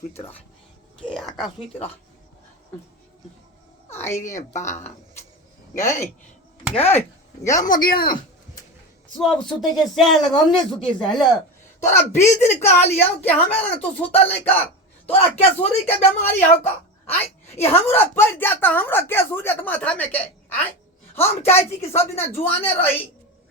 सुत रहा के आका सुत रहा आई रे बाप गए गए गया मगिया सब सुते जे सहल हमने सुते सहल तोरा 20 दिन कहा लिया कि हमें ना तू सुतल नहीं कर तोरा केसुरी के बीमारी हो का आई ये हमरा पड़ जाता हमरा केसुरी जात माथा में के आई हम चाहे छी कि सब दिन जुआने रही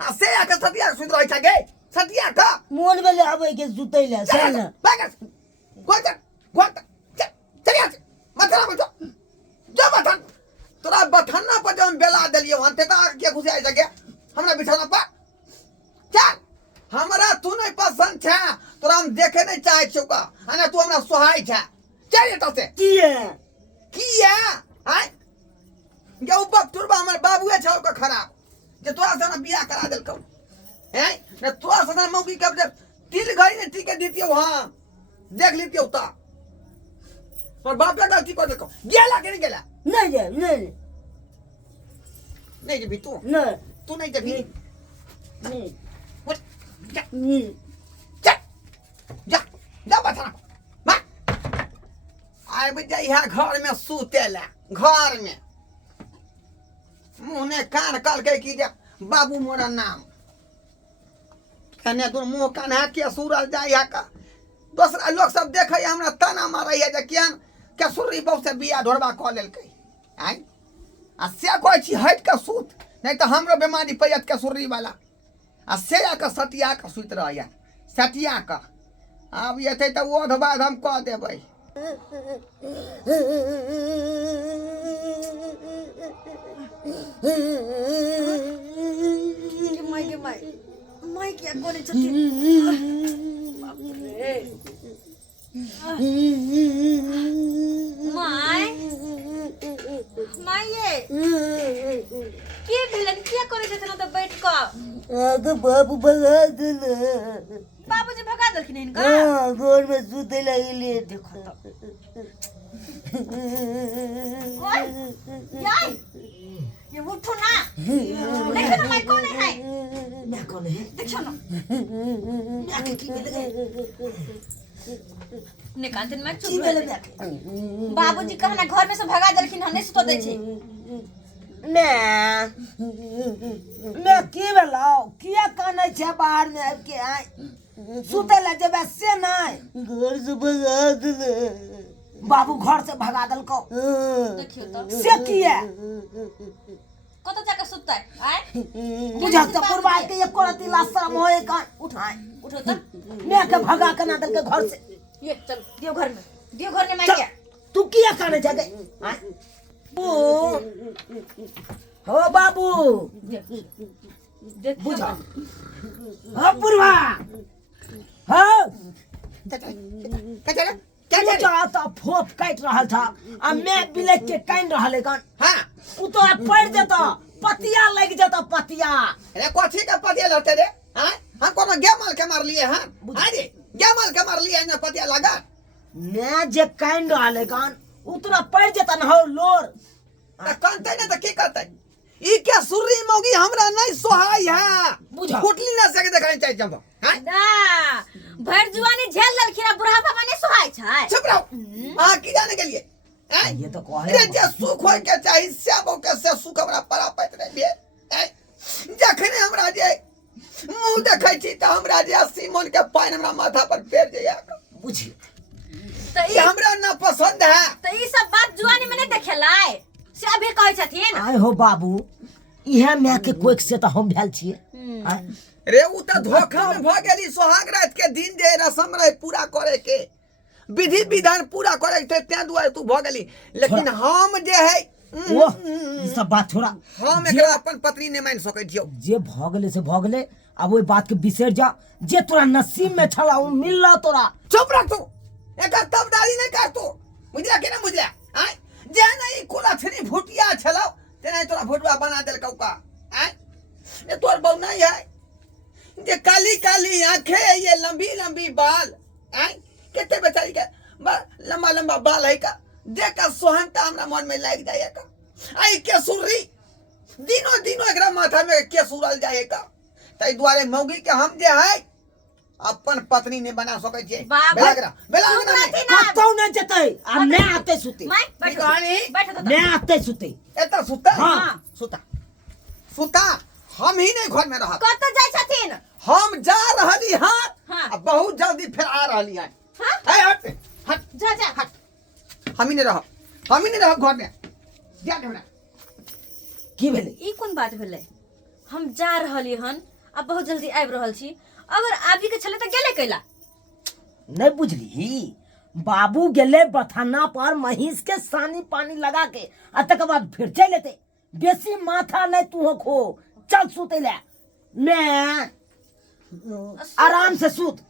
आ से आके सतिया सुत रही छगे सतिया का मोन में ले आवे के सुते ले सहल बैगस गोट चलिया माथा में जो बथन तोरा बथन्ना पर जब बेला देलियो हन ते के घुसे आ जगे हमरा बिछाना पर चल हमरा तू नहीं पसंद छे तोरा हम देखे नहीं चाहे छौका अने तू हमरा सोहाय छे चल एत से किया आय जे ऊपर तुरबा हमर बाबूए छौ का खराब जे तोरा से बियाह करा देलकौ हैं ने तोरा से मौकी कब जब तिल घड़ी ने टिके दीतियो हां देख लीतियो ता पर बाप का गलती कर देलकौ गेला के नहीं गेला नहीं जे भी तू नहीं जे भी नहीं जा बता मा आय बजा यहाँ घर में सूते ला घर में मुंह ने कान कल के की जा बाबू मोरा नाम कने तो मुंह कान है के सूरज जा यहाँ का दूसरा लोग सब देखे हमरा तना मारे है जे कियान के सुरी बहु से बिया ढोरबा क लेलकै आय आ से कोइ छी हट के सूत नहीं तो हमरो बीमारी पयत के सुरी वाला आ से का सतिया का सुत रहया सतिया का अब ये थे तो वो बाद हम कह देबै माई क्या कोने छथि बाप रे माई के भेलन क्या करे छथि तो बैठ क आगे बाबू भगा देले बाबूजी भगा देलखिन इनका घर में सुते लगले देखो ओए याय ये उठो ना देखो ना माई कौन है मैं कौन है देखो ना मैं की लगे निकालते मैं चुप रह बाबूजी कहना घर में से भगा देलखिन हने सुतो दै छै मैं की बेलाओ किया काने छे बाहर में आब के आय सुते ला जब से नहीं घर से भगा देले बाबू घर से भगा देलको देखियो तो से किया कत जाके सुतता है आय बुझा तो पुरवा के एक कोरती लाशरम होए का उठाए उठो तो मैं के भगा के ना देलके घर से ये चल दियो घर में मैं क्या तू किया काने जाके आय हो बाबू बुझा हो पुरवा हो क्या तो फोप काट रहल था आ मैं बिलक के कान रहल गन हां उ तो पड़ जता पतिया लग जता पतिया रे कोठी का पतिया लड़ते रे हां हम कोनो गेमल के मार लिए हां अरे गेमल के मार लिए ना पतिया लगा मैं जे कान रहल गन उतरा पड़ जता न हो लोर त कानते न त की करते ई के सुरी मौगी हमरा नहीं सोहाय है बुझा फुटली ना सके देखाई चाहिए जब हां ना भर जुआनी झेल ललखिरा बुढ़ापा माने सोहाय छै चुप रहो हां की जाने के लिए हैं ये तो कहे रे जे सुख होय के चाहि सेबो के से सुख हमरा परा पैत रह लिए हैं जखने हमरा जे मुंह देखै छी त हमरा जे सीमन के पानी हमरा माथा पर फेर जाया बुझी त ई हमरा ना पसंद है त ई सब बात जुआनी में नहीं देखेलाय से अभी कहै छथिन आय हो बाबू इहे मैं के कोइक से तो हम भेल छिए रे उ त धोखा में भ गेली सोहाग रात के दिन जे रसम रहे पूरा करे के विधि विधान पूरा करे के ते दुआरे तू भ गेली लेकिन हम जे है ओ ई सब बात छोड़ा हम एकरा अपन पत्नी ने मान सकै छियो जे भगले से भगले अब ओई बात के बिसर जा जे तोरा नसीब में छला उ मिलला तोरा चुप रह तू एका तबदारी नहीं कर तू बुझला के ना बुझला आय जे नहीं कोला छनी भुटिया छलाओ तेना तोरा भुटवा बना देलकौ का आय ये तोर बहु नहीं है जे काली काली आंखें ये लंबी लंबी बाल आय केते बेचारी के लंबा लंबा बाल है का देखा सोहनता हमरा मन में लाग जाए का आई के सुरी दिनो दिनो एकरा माथा में के सुरल जाए का तई द्वारे मौगी के हम जे है अपन पत्नी ने बना सकै छै बाबा, बेला करा बेला सुत अंगना रहती में ना। कतौ नहीं जते आ मैं आते सुते मैं बैठ कहानी? मैं आते सुते एता सुता हाँ। सुता सुता हम ही नहीं घर में रहत कत जाय छथिन? हम जा रहली हां हाँ। आ बहुत जल्दी फिर आ रहली हां हां ए हट हट जा जा हट हम ही नहीं रहब घर में जा देना की भेले ई कोन बात भेलै? हम जा रहली हन अब बहुत जल्दी आबि रहल छी। अगर आबी के छले त गेले कैला? नहीं बुझली बाबू गेले बथाना पर महीस के सानी पानी लगा के आ तक बाद फिर चल लेते बेसी माथा नहीं तू हो खो चल सुते ले मैं आराम से सूत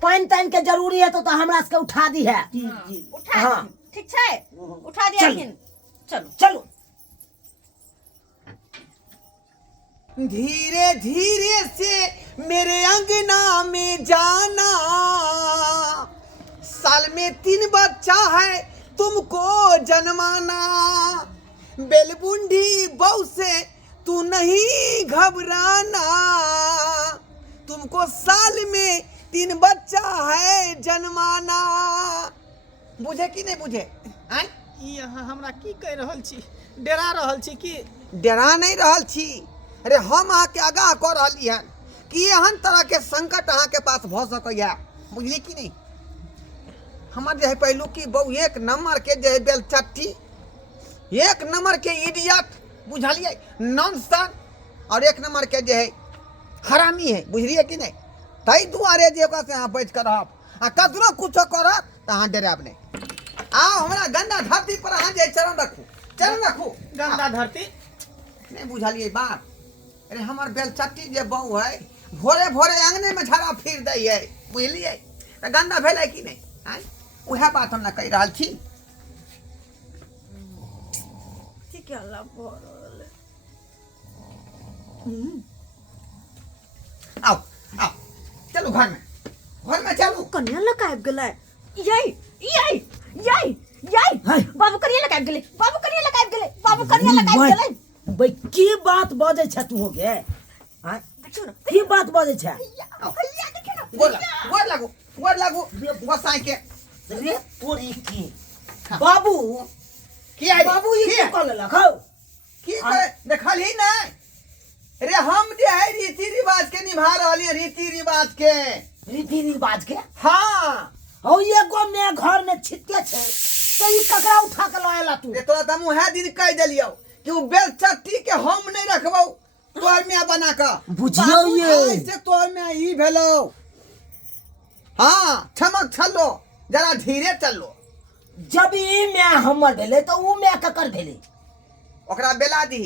पानी तान के जरूरी है तो हमरा से उठा दी है उठा हाँ। ठीक छै उठा दिया चल। हिन चलो चलो धीरे धीरे से मेरे अंगना में जाना साल में 3 बच्चा है तुमको जन्माना बेलबुंडी बहू से तू नहीं घबराना तुमको साल में 3 बच्चा है जन्माना बुझे कि नहीं बुझे आय ई अहाँ हमरा की कह रहल छी? डरा रहल छी कि? डरा नहीं रहल छी अरे हम अहाँ के आगाह कऽ रहली हन कि एहन तरह के संकट अहाँ के पास भ सकैया बुझली कि नहीं हमर जे है पहलू की बहु एक नंबर के जे है बेलचट्टी एक नंबर के इडियट बुझलिए नॉनसन और एक नंबर के जे है हरामी है बुझलिए कि नहीं तई दुआरे जे ओकरा से अहाँ बैठ कर रहब आ कतनो कुछो करब त अहाँ डराब नहीं आओ हमरा गंदा धरती पर अहाँ जे चरण रखू गंदा धरती नहीं बुझलिए बात अरे हमार बेलचट्टी जे बहू है भोरे भोरे अंगने में झाड़ा फिर दै है बुझलिए त गंदा भेलै कि नहीं आय उहे बात हम न कहि रहल छी ठीक है अल्लाह बोल आओ आओ चलो घर में चलो कन्या लगा गेलै यही यही यही यही हाय। बाबू कन्या लगा गेलै बाबू कन्या लगा गेलै बाबू कन्या लगा गेलै भाई की बात बजे छ तू हो गे हाँ? देखियो ना की बात बजे छ भैया देखियो ना गोर लागू गोसाई के रे तोरी की बाबू की आई बाबू ये की की कर लेलक हौ की करे देखल ही नहीं रे हम जे है रीति रिवाज के निभा रहली रीति रिवाज के रीति रिवाज के हाँ हौ एगो मैं घर में छिटके छै तो ई ककरा उठा के लायला तू रे तोरा त मुहे दिन कह देलियो कि उ बेलचट्टी के हम नहीं रखबौ तोर में बना के बुझियौ ये। से तोर में ई भेलो हाँ क्षमक छलो जरा धीरे चलो जब ई मैं हमर भेले तो ऊ मैं ककर भेले ओकरा बेला दी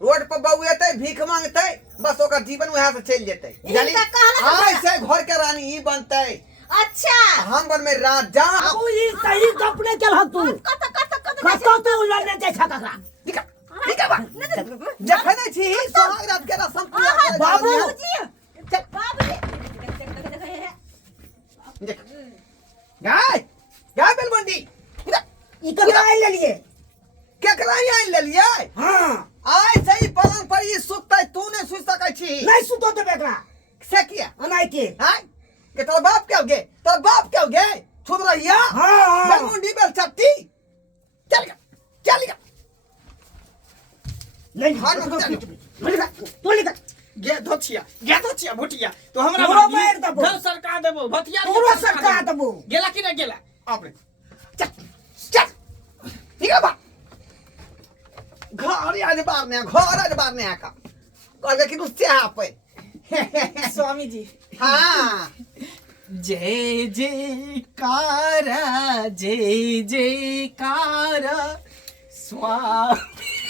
रोड पर बहू एतै भीख मांगतै बस ओकर जीवन वहाँ से चल जेतै इनका कहला आज से घर के रानी ई बनतै अच्छा हम बन में राजा बाबू ई सही गप नहीं केलहक तू कतो तू लड़ने जाइ छ ककरा निकल निकल बा जखने छी सोहाग रात के रसम पूरा करे बाबू। देख गाय गाय बेलबंडी ई ककरा आइ लेलिए केकरा आई ले लिए हां आइ सही पलंग पर ई सुतै तू ने सुत सकै छी नहीं सुतो दे बेकरा से किया अनाइ के हां के तोर बाप क्या हो गए तोर बाप क्या हो गए छुद रहिया हां बेलमुंडी बेलचट्टी चल गया नहीं हां तो निकल गे धोछिया भुटिया तो हमरा तोरो मार देबो। घर सरकार देबो भतिया तोरो सरकार देबो। गेला कि नहीं गेला अपने चल निकल बा घर आज बारने आका कहले कि उससे यहाँ पे स्वामी जी हाँ जय जयकार जय जयकार स्वामी